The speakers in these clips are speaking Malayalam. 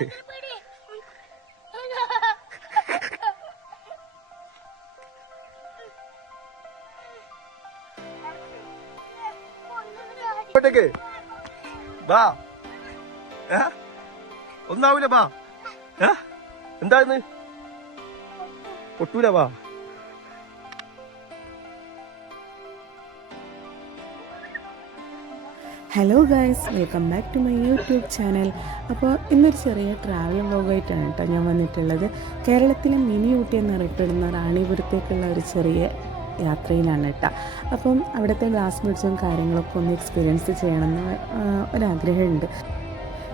ബാ ഒന്നാവൂല ബാ എന്താന്ന് പൊട്ടൂല ബാ. Hello guys, welcome back to my YouTube channel. അപ്പോൾ ഇന്നൊരു ചെറിയ ട്രാവൽ വ്ലോഗായിട്ടാണ് കേട്ടോ ഞാൻ വന്നിട്ടുള്ളത്. കേരളത്തിലെ മിനി ഊട്ടി എന്നറിയപ്പെടുന്ന റാണിപുരത്തേക്കുള്ള ഒരു ചെറിയ യാത്രയിലാണ് കേട്ടോ. അപ്പം അവിടുത്തെ ഗ്ലാസ് ബ്രിഡ്ജും കാര്യങ്ങളൊക്കെ ഒന്ന് എക്സ്പീരിയൻസ് ചെയ്യണമെന്ന് ഒരാഗ്രഹമുണ്ട്.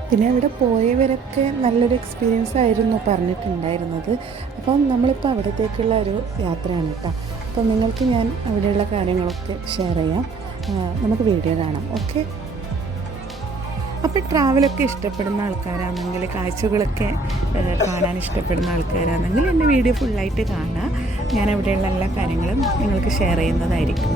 പിന്നെ അവിടെ പോയവരൊക്കെ നല്ലൊരു എക്സ്പീരിയൻസ് ആയിരുന്നു പറഞ്ഞിട്ടുണ്ടായിരുന്നത്. അപ്പം നമ്മളിപ്പോൾ അവിടത്തേക്കുള്ള ഒരു യാത്രയാണ് കേട്ടോ. അപ്പം നിങ്ങൾക്ക് ഞാൻ അവിടെയുള്ള കാര്യങ്ങളൊക്കെ ഷെയർ ചെയ്യാം. നമുക്ക് വീഡിയോ കാണാം. ഓക്കെ. അപ്പോൾ ട്രാവലൊക്കെ ഇഷ്ടപ്പെടുന്ന ആൾക്കാരാണെങ്കിൽ, കാഴ്ചകളൊക്കെ കാണാൻ ഇഷ്ടപ്പെടുന്ന ആൾക്കാരാണെങ്കിൽ എൻ്റെ വീഡിയോ ഫുള്ളായിട്ട് കാണുക. ഞാൻ അവിടെയുള്ള എല്ലാ കാര്യങ്ങളും നിങ്ങൾക്ക് ഷെയർ ചെയ്യുന്നതായിരിക്കും.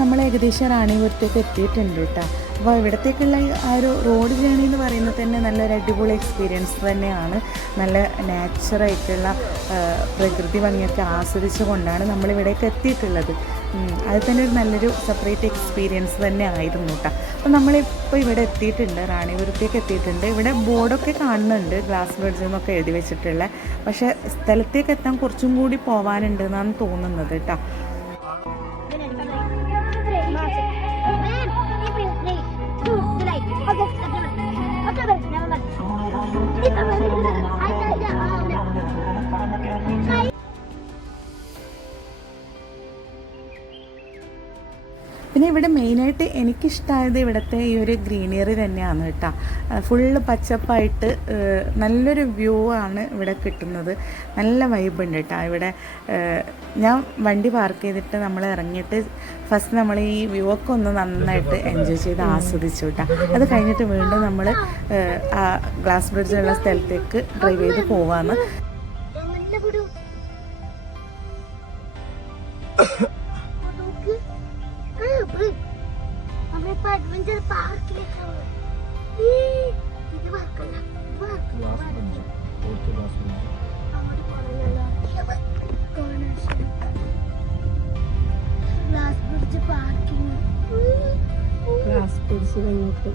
നമ്മൾ ഏകദേശം റാണിപുരത്തേക്ക് എത്തിയിട്ടുണ്ട് കേട്ടോ. അപ്പോൾ ഇവിടത്തേക്കുള്ള ആ ഒരു റോഡ് ജേണി എന്ന് പറയുന്നത് തന്നെ നല്ലൊരു അടിപൊളി എക്സ്പീരിയൻസ് തന്നെയാണ്. നല്ല നാച്ചുറായിട്ടുള്ള പ്രകൃതി ഭംഗിയൊക്കെ ആസ്വദിച്ചു കൊണ്ടാണ് നമ്മളിവിടേക്ക് എത്തിയിട്ടുള്ളത്. അത് തന്നെ ഒരു നല്ലൊരു സെപ്പറേറ്റ് എക്സ്പീരിയൻസ് തന്നെ ആയിരുന്നു കേട്ടോ. അപ്പോൾ നമ്മളിപ്പോൾ ഇവിടെ എത്തിയിട്ടുണ്ട്, റാണിപുരത്തേക്ക് എത്തിയിട്ടുണ്ട്. ഇവിടെ ബോർഡൊക്കെ കാണുന്നുണ്ട്, ഗ്ലാസ് ബ്രിഡ്ജ് എന്നൊക്കെ എഴുതി വെച്ചിട്ടുള്ള. പക്ഷേ സ്ഥലത്തേക്ക് എത്താൻ കുറച്ചും കൂടി പോകാനുണ്ട് എന്നാണ് തോന്നുന്നത് കേട്ടോ. പിന്നെ ഇവിടെ മെയിനായിട്ട് എനിക്കിഷ്ടമായത് ഇവിടുത്തെ ഈ ഒരു ഗ്രീനറി തന്നെയാണ് കേട്ടോ. ഫുള്ള് പച്ചപ്പായിട്ട് നല്ലൊരു വ്യൂ ആണ് ഇവിടെ കിട്ടുന്നത്. നല്ല വൈബുണ്ട് കേട്ടോ ഇവിടെ. ഞാൻ വണ്ടി പാർക്ക് ചെയ്തിട്ട് നമ്മൾ ഇറങ്ങിയിട്ട് ഫസ്റ്റ് നമ്മൾ ഈ വ്യൂ ഒക്കെ ഒന്ന് നന്നായിട്ട് എൻജോയ് ചെയ്ത് ആസ്വദിച്ചു കേട്ടോ. അത് കഴിഞ്ഞിട്ട് വീണ്ടും നമ്മൾ ആ ഗ്ലാസ് ബ്രിഡ്ജുള്ള സ്ഥലത്തേക്ക് ഡ്രൈവ് ചെയ്ത് പോവാന്ന്. അഡ്വഞ്ചർ പാർക്കിലേക്ക് glass bridge parking, glass bridge കഴിഞ്ഞിട്ട്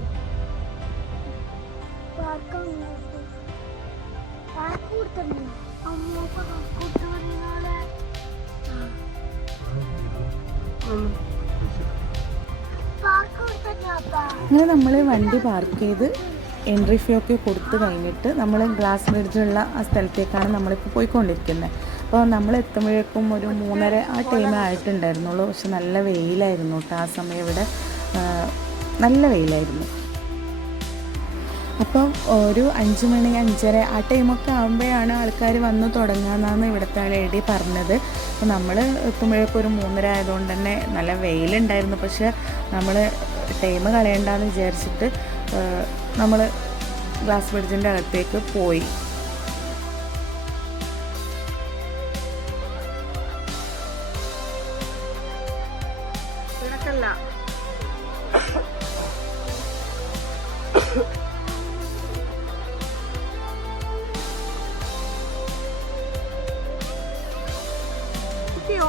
പാർക്ക് കൊടുത്തന്നെ അമ്മൂക്ക് കൊടുത്തു പറയുന്നോളെ. അങ്ങനെ നമ്മൾ വണ്ടി പാർക്ക് ചെയ്ത് എൻട്രി ഫീ ഒക്കെ കൊടുത്ത് കഴിഞ്ഞിട്ട് നമ്മൾ ഗ്ലാസ് ബ്രിഡ്ജുള്ള ആ സ്ഥലത്തേക്കാണ് നമ്മളിപ്പോൾ പോയിക്കൊണ്ടിരിക്കുന്നത്. അപ്പോൾ നമ്മൾ എത്തുമ്പോഴേക്കും ഒരു 3:30 ആ ടൈം ആയിട്ടുണ്ടായിരുന്നുള്ളൂ. പക്ഷെ നല്ല വെയിലായിരുന്നു കേട്ടോ ആ സമയം. ഇവിടെ നല്ല വെയിലായിരുന്നു. അപ്പം ഒരു 5 മണി 5:30 ആ ടൈമൊക്കെ ആകുമ്പോഴാണ് ആൾക്കാർ വന്ന് തുടങ്ങാമെന്നാണ് ഇവിടുത്തെ ലേഡി പറഞ്ഞത്. അപ്പോൾ നമ്മൾ എത്തുമ്പോഴേക്കും ഒരു 3:30 ആയതുകൊണ്ട് തന്നെ നല്ല വെയിലുണ്ടായിരുന്നു. പക്ഷേ നമ്മൾ ടൈം കളയണ്ടെന്ന് വിചാരിച്ചിട്ട് നമ്മൾ ഗ്ലാസ് ബ്രിഡ്ജിൻ്റെ അകത്തേക്ക് പോയി.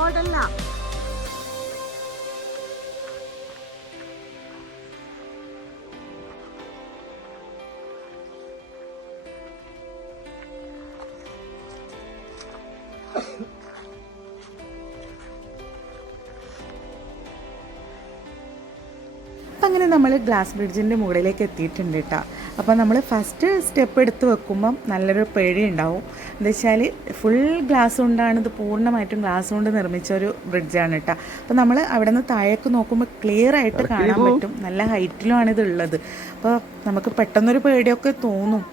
ഓടല്ല അങ്ങനെ നമ്മൾ ഗ്ലാസ് ബ്രിഡ്ജിൻ്റെ മുകളിലേക്ക് എത്തിയിട്ടുണ്ട് കേട്ടോ. അപ്പോൾ നമ്മൾ ഫസ്റ്റ് സ്റ്റെപ്പ് എടുത്ത് വെക്കുമ്പം നല്ലൊരു പേടി ഉണ്ടാവും. എന്താ വെച്ചാൽ ഫുൾ ഗ്ലാസ് കൊണ്ടാണ് ഇത്, പൂർണ്ണമായിട്ടും ഗ്ലാസ് കൊണ്ട് നിർമ്മിച്ച ഒരു ബ്രിഡ്ജാണ് കേട്ടോ. അപ്പോൾ നമ്മൾ അവിടെ നിന്ന് താഴേക്ക് നോക്കുമ്പോൾ ക്ലിയർ ആയിട്ട് കാണാൻ പറ്റും, നല്ല ഹൈറ്റിലുമാണ് ഇത് ഉള്ളത്. അപ്പോൾ നമുക്ക് പെട്ടെന്നൊരു പേടിയൊക്കെ തോന്നും.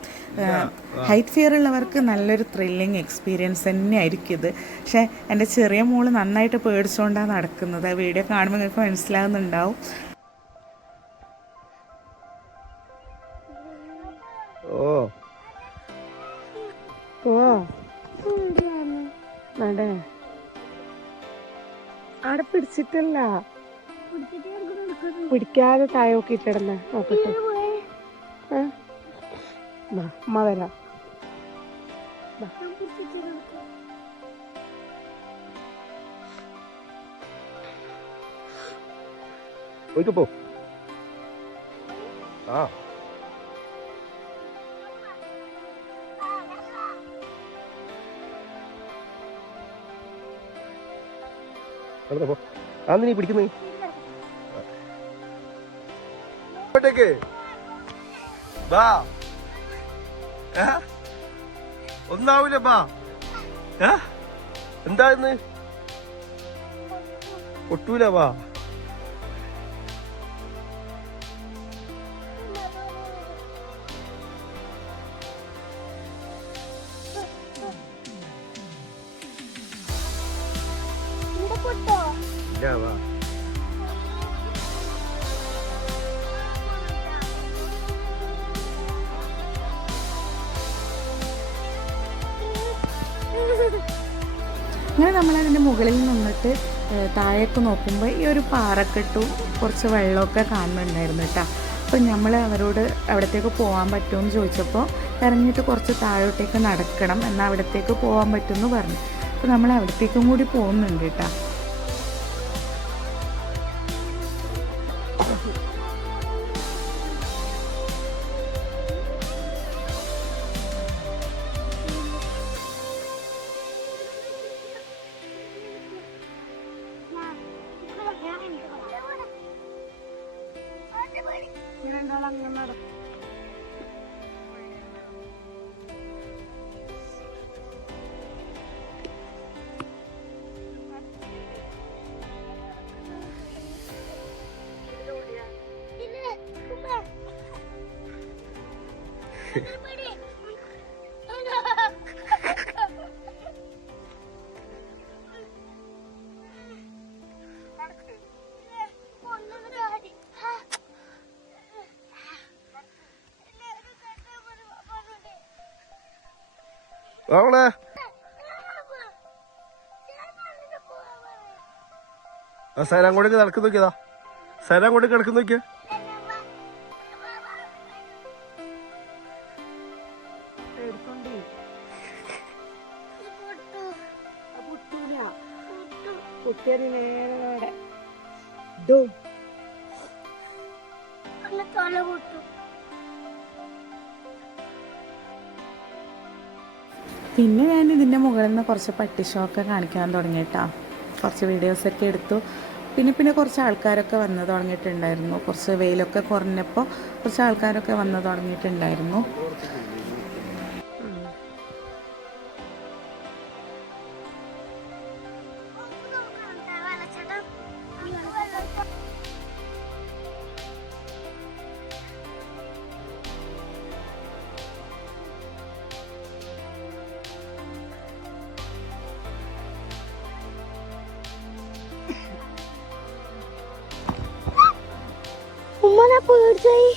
ഹൈറ്റ് ഫിയർ ഉള്ളവർക്ക് നല്ലൊരു ത്രില്ലിങ് എക്സ്പീരിയൻസ് തന്നെയായിരിക്കും ഇത്. പക്ഷേ എൻ്റെ ചെറിയ മോള് നന്നായിട്ട് പേടിച്ചുകൊണ്ടാണ് നടക്കുന്നത്. ആ വീഡിയോ കാണുമ്പോൾ നിങ്ങൾക്ക് മനസ്സിലാകുന്നുണ്ടാവും. ഓ ഓ നടേ അവിടെ പിടിച്ചിട്ടല്ല, പിടിക്കാതെ താഴെ നോക്കിയിട്ടിടന്നേ നോക്കട്ടെ. അമ്മ വരാം. പോ. ആ അന്ന് നീ പിടിക്കുന്നേ ബാ. ഒന്നാവൂല ബാ. എന്താ ഇന്ന് ഒട്ടൂല ബാ. ഇല്ല ബാ. അങ്ങനെ നമ്മളതിൻ്റെ മുകളിൽ നിന്നിട്ട് താഴേക്ക് നോക്കുമ്പോൾ ഈ ഒരു പാറക്കെട്ടും കുറച്ച് വെള്ളമൊക്കെ കാണുന്നുണ്ടായിരുന്നു കേട്ടോ. അപ്പം നമ്മൾ അവരോട് അവിടത്തേക്ക് പോകാൻ പറ്റുമെന്ന് ചോദിച്ചപ്പോൾ ഇറങ്ങിയിട്ട് കുറച്ച് താഴോട്ടേക്ക് നടക്കണം, എന്നാൽ അവിടത്തേക്ക് പോകാൻ പറ്റുമെന്ന് പറഞ്ഞു. അപ്പോൾ നമ്മൾ അവിടത്തേക്കും കൂടി പോകുന്നുണ്ട് കേട്ടോ. അവളെ സൈനാൻ കൊണ്ടേക്ക് നടക്കുന്നു നോക്കിയതാ. സൈനാൻ കൊണ്ടേക്ക് കിടക്കുന്നു നോക്കിയ. പിന്നെ ഞാൻ ഇതിൻ്റെ മുകളിൽ നിന്ന് കുറച്ച് പട്ടിഷോക്കെ കാണിക്കാൻ തുടങ്ങിയിട്ടാ. കുറച്ച് വീഡിയോസൊക്കെ എടുത്തു. പിന്നെ കുറച്ച് ആൾക്കാരൊക്കെ വന്ന് തുടങ്ങിയിട്ടുണ്ടായിരുന്നു. കുറച്ച് വെയിലൊക്കെ കുറഞ്ഞപ്പോൾ കുറച്ച് ആൾക്കാരൊക്കെ വന്ന് തുടങ്ങിയിട്ടുണ്ടായിരുന്നു. ഉമ്മനെ പേടിച്ചായി.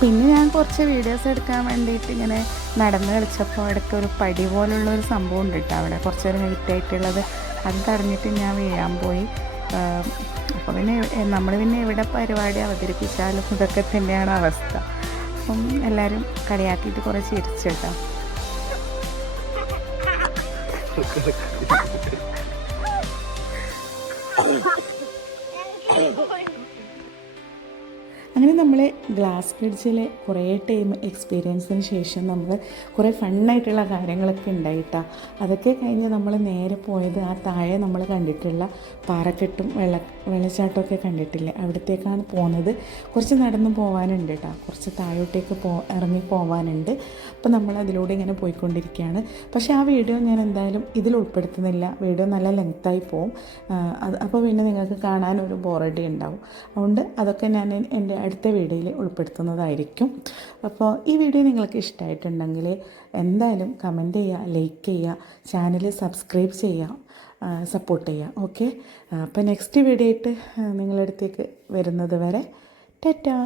പിന്നെ ഞാൻ കുറച്ച് വീഡിയോസ് എടുക്കാൻ വേണ്ടിയിട്ട് ഇങ്ങനെ നടന്ന് കളിച്ചപ്പോൾ ഇടയ്ക്ക് ഒരു പടി പോലുള്ളൊരു സംഭവം ഉണ്ട് കേട്ടോ. അവിടെ കുറച്ചൊരു ഹൈറ്റായിട്ടുള്ളത്, അത് തടഞ്ഞിട്ട് ഞാൻ വീഴാൻ പോയി. അപ്പോൾ പിന്നെ നമ്മൾ പിന്നെ എവിടെ പരിപാടി അവതരിപ്പിച്ചാലും ഇതൊക്കെ തന്നെയാണ് അവസ്ഥ. അപ്പം എല്ലാവരും കളിയാക്കിയിട്ട് കുറേ ചിരിച്ചു കേട്ടോ. അങ്ങനെ നമ്മൾ ഗ്ലാസ് ബ്രിഡ്ജിലെ കുറേ ടൈം എക്സ്പീരിയൻസിന് ശേഷം നമ്മൾ കുറേ ഫണ്ണായിട്ടുള്ള കാര്യങ്ങളൊക്കെ ഉണ്ടായിട്ടാണ്. അതൊക്കെ കഴിഞ്ഞ് നമ്മൾ നേരെ പോയത് ആ താഴെ നമ്മൾ കണ്ടിട്ടുള്ള പാറക്കെട്ടും വെള്ളച്ചാട്ടമൊക്കെ കണ്ടിട്ടില്ലേ, അവിടത്തേക്കാണ് പോകുന്നത്. കുറച്ച് നടന്നു പോകാനുണ്ട് കേട്ടോ, കുറച്ച് താഴോട്ടേക്ക് ഇറങ്ങി പോകാനുണ്ട്. അപ്പോൾ നമ്മൾ അതിലൂടെ ഇങ്ങനെ പോയിക്കൊണ്ടിരിക്കുകയാണ്. പക്ഷേ ആ വീഡിയോ ഞാൻ എന്തായാലും ഇതിൽ ഉൾപ്പെടുത്തുന്നില്ല, വീഡിയോ നല്ല ലെങ്ത്തായി പോവും. അപ്പോൾ പിന്നെ നിങ്ങൾക്ക് കാണാനൊരു ബോറടി ഉണ്ടാവും. അതുകൊണ്ട് അതൊക്കെ ഞാൻ എൻ്റെ അടുത്ത വീഡിയോയിൽ ഉൾപ്പെടുത്തുന്നതായിരിക്കും. അപ്പോൾ ഈ വീഡിയോ നിങ്ങൾക്ക് ഇഷ്ടമായിട്ടുണ്ടെങ്കിൽ എന്തായാലും കമൻറ്റ് ചെയ്യുക, ലൈക്ക് ചെയ്യുക, ചാനൽ സബ്സ്ക്രൈബ് ചെയ്യുക, സപ്പോർട്ട് ചെയ്യുക. ഓക്കെ, അപ്പോൾ നെക്സ്റ്റ് വീഡിയോ ആയിട്ട് നിങ്ങളുടെ അടുത്തേക്ക് വരുന്നത് വരെ ടാറ്റാ.